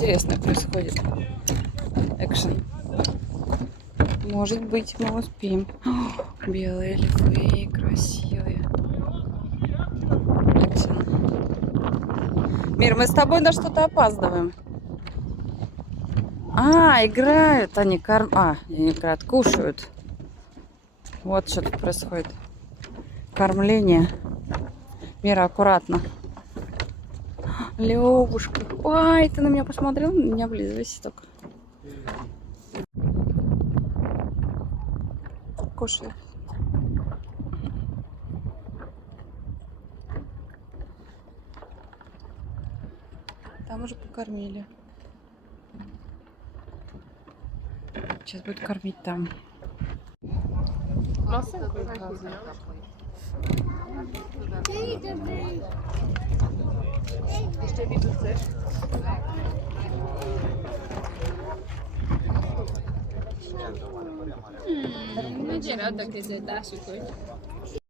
интересное происходит. Экшен. Может быть, мы успеем. О, белые львы, красивые. Экшен. Мир, мы с тобой на что-то опаздываем. А, играют они, не играют, кушают. Вот что тут происходит. Кормление. Мира, аккуратно. Левушка. Ой, ты на меня посмотрел? На меня облизывайся только. Кушай. Там уже покормили. Сейчас будет кормить там. Jeszcze widzę chcesz? Będzie rada, kiedy da się coś.